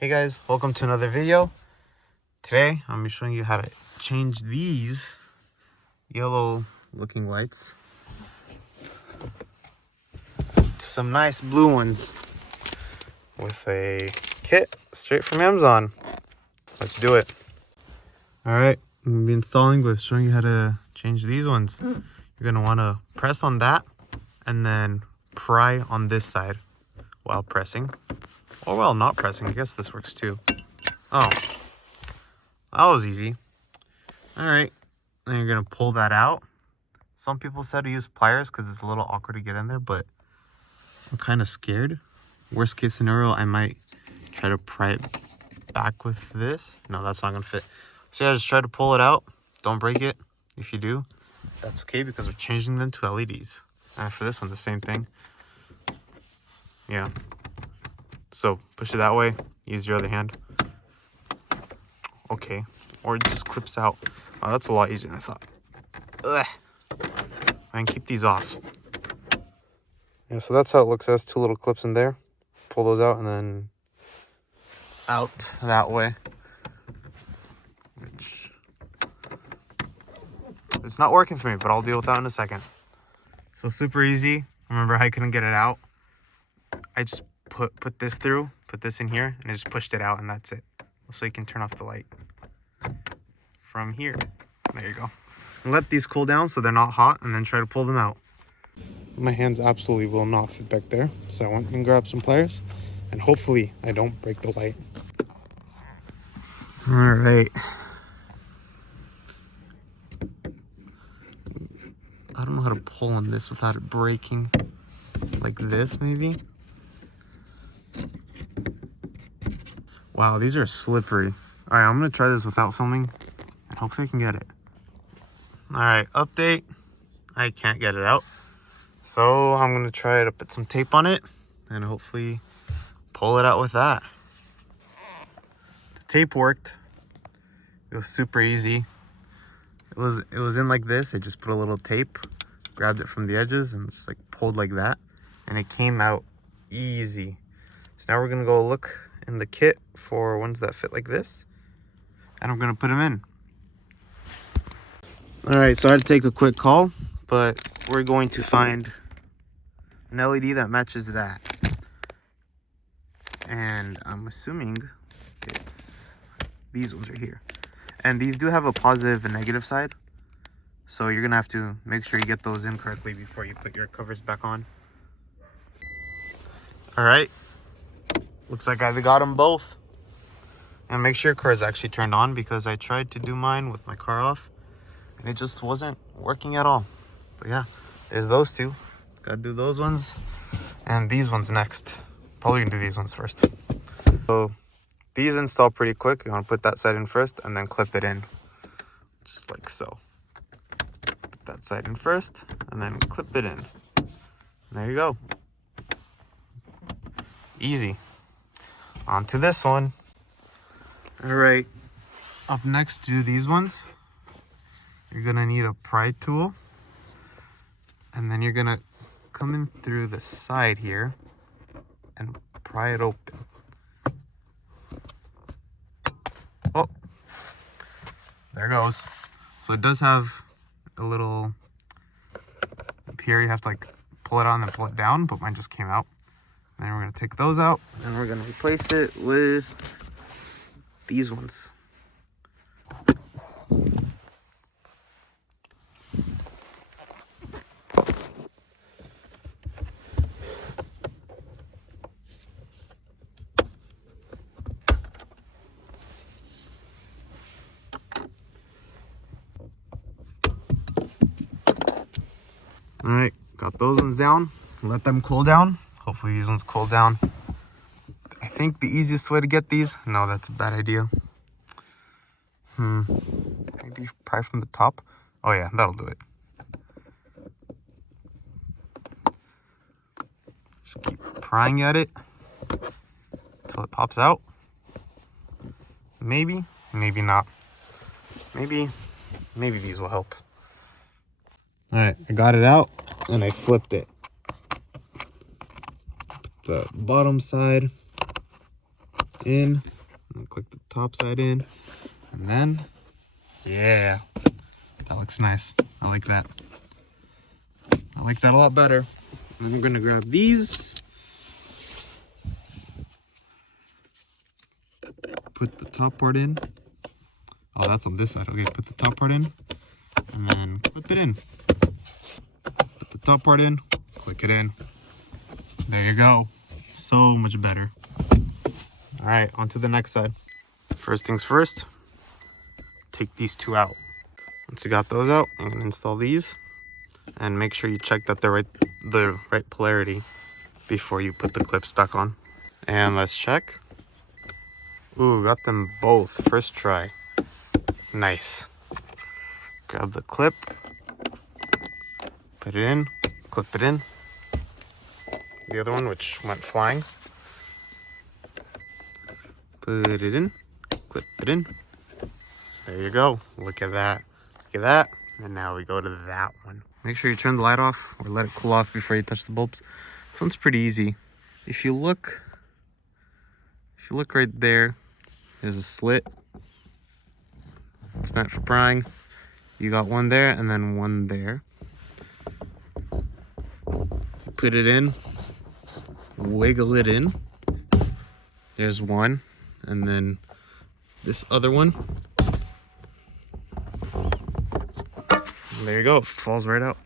Hey guys, welcome to another video. Today I'm going to be showing you how to change these yellow looking lights to some nice blue ones with a kit straight from Amazon. Let's do it. Alright, I'm going to be installing with showing you how to change these ones. You're going to want to press on that and then pry on this side while pressing. Or while not pressing, I guess this works too. Oh, that was easy. All right, then you're gonna pull that out. Some people said to use pliers because it's a little awkward to get in there, but I'm kind of scared. Worst case scenario, I might try to pry it back with this. No, that's not gonna fit. So yeah, just try to pull it out. Don't break it. If you do, that's okay because we're changing them to LEDs. And for this one, the same thing. Yeah. So push it that way, use your other hand. Okay, or it just clips out. Oh, that's a lot easier than I thought. Ugh. I can keep these off. Yeah, so that's how it looks. It has two little clips in there. Pull those out and then out that way. Which it's not working for me, but I'll deal with that in a second. So super easy. Remember how I couldn't get it out? I just put this through, put this in here, and I just pushed it out, and that's it. So you can turn off the light from here. There you go. And let these cool down so they're not hot, and then try to pull them out. My hands absolutely will not fit back there, so I went and grabbed some pliers, and hopefully I don't break the light. All right. I don't know how to pull on this without it breaking. Like this, maybe? Wow, these are slippery. All right, I'm gonna try this without filming and hopefully I can get it. All right, update. I can't get it out. So I'm gonna try to put some tape on it and hopefully pull it out with that. The tape worked. It was super easy. It was in like this. I just put a little tape, grabbed it from the edges and just like pulled like that. And it came out easy. So now we're gonna go look in the kit for ones that fit like this, and I'm gonna put them in. All right, so I had to take a quick call, but we're going to find an LED that matches that, and I'm assuming it's these ones right here. And these do have a positive and negative side, so you're gonna have to make sure you get those in correctly before you put your covers back on. All right, looks like I got them both. And make sure your car is actually turned on, because I tried to do mine with my car off and it just wasn't working at all. But yeah, there's those two. Gotta do those ones and these ones next. Probably gonna do these ones first. So these install pretty quick. You want to put that side in first and then clip it in, just like so. Put that side in first and then clip it in. And there you go. Easy. On to this one. All right, up next to these ones, you're gonna need a pry tool, and then you're gonna come in through the side here and pry it open. Oh, there it goes. So it does have a little, up here you have to like pull it out and then pull it down, but mine just came out. And then we're gonna take those out and we're gonna replace it with these ones. All right, got those ones down. Let them cool down. Hopefully these ones cool down. I think the easiest way to get these, no, that's a bad idea. Maybe pry from the top. Oh yeah, that'll do it. Just keep prying at it until it pops out. Maybe, maybe not. Maybe these will help. All right, I got it out and I flipped it. Put the bottom side in, and click the top side in, and then, yeah, that looks nice. I like that. I like that a lot better. And then I'm gonna grab these, put the top part in. Oh, that's on this side. Okay, put the top part in, and then clip it in. Put the top part in, click it in. There you go. So much better. All right, on to the next side. First things first, take these two out. Once you got those out, I'm gonna install these, and make sure you check that they're the right polarity before you put the clips back on. And let's check. Ooh, got them both first try. Nice. Grab the clip, put it in, clip it in. The other one, which went flying, put it in, clip it in. There you go. Look at that. Look at that. And now we go to that one. Make sure you turn the light off or let it cool off before you touch the bulbs. This one's pretty easy. If you look right there, there's a slit. It's meant for prying. You got one there and then one there. You put it in, wiggle it in. There's one, and then this other one. And there you go, it falls right out.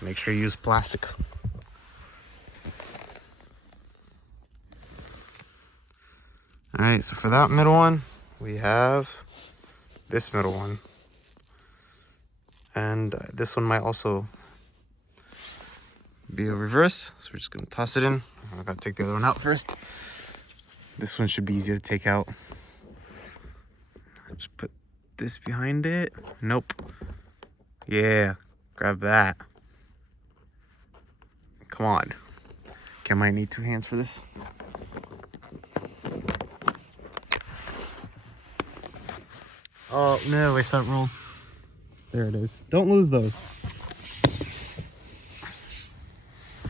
Make sure you use plastic. All right, so for that middle one, we have this middle one. And this one might also be a reverse, so we're just gonna toss it in. I gotta take the other one out first. This one should be easy to take out. Just put this behind it. Nope. Yeah, grab that. Come on. Okay, I might need two hands for this. Oh no, I saw it roll. There it is. Don't lose those.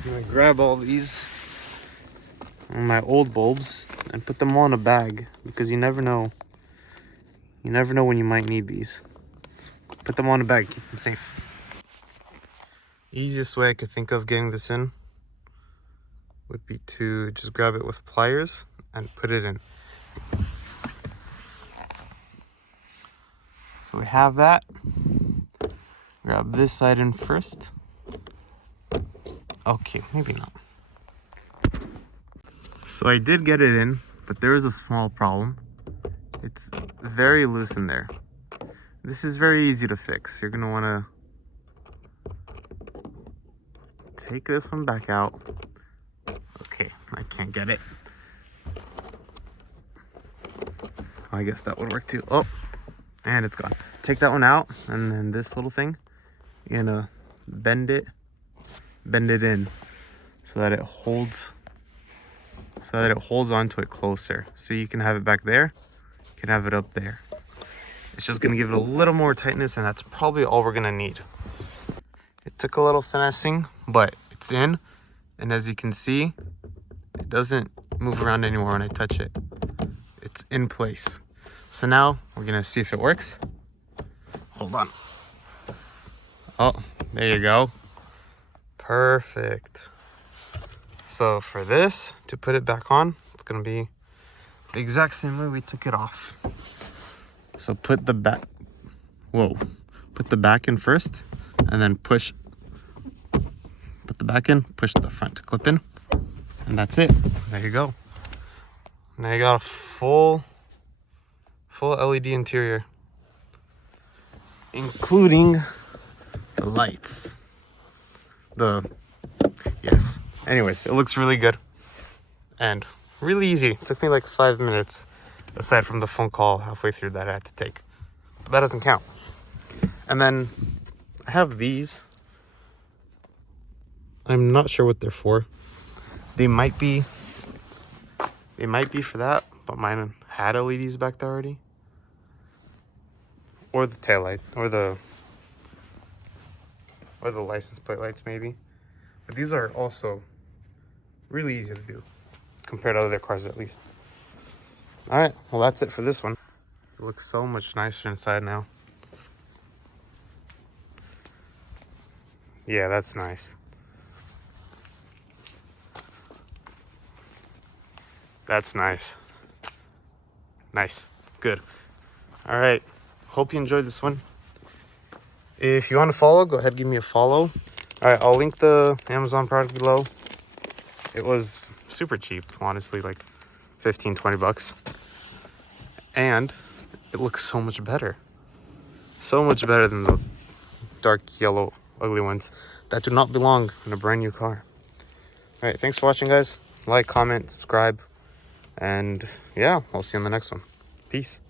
I'm gonna grab all these, my old bulbs, and put them all in a bag, because you never know. You never know when you might need these. So put them all in a bag, keep them safe. Easiest way I could think of getting this in would be to just grab it with pliers and put it in. So we have that. Grab this side in first. Okay, maybe not. So I did get it in, but there is a small problem. It's very loose in there. This is very easy to fix. You're gonna wanna take this one back out. Okay, I can't get it. I guess that would work too. Oh, and it's gone. Take that one out, and then this little thing, you're gonna bend it in so that it holds onto it closer. So you can have it back there, you can have it up there. It's just gonna give it a little more tightness, and that's probably all we're gonna need. It took a little finessing, but it's in, and as you can see, it doesn't move around anymore when I touch it. It's in place. So now we're gonna see if it works. Hold on. Oh, there you go. Perfect. So for this, to put it back on, it's gonna be the exact same way we took it off. So put the back in first, and then put the back in, push the front to clip in, and that's it. There you go. Now you got a full LED interior, including the lights. Yes. Anyways, it looks really good and really easy. It took me like 5 minutes, aside from the phone call halfway through that I had to take. But that doesn't count. And then I have these. I'm not sure what they're for. They might be for that, but mine had LEDs back there already. Or the taillight, or the license plate lights maybe. But these are also really easy to do, compared to other cars at least. All right, well, that's it for this one. It looks so much nicer inside now. Yeah, that's nice. That's nice. Nice. Good. All right. Hope you enjoyed this one. If you want to follow, go ahead, give me a follow. All right, I'll link the Amazon product below. It was super cheap, honestly, like 15, 20 bucks. And it looks so much better. So much better than the dark yellow, ugly ones that do not belong in a brand new car. All right, thanks for watching, guys. Like, comment, subscribe, and yeah, I'll see you on the next one. Peace.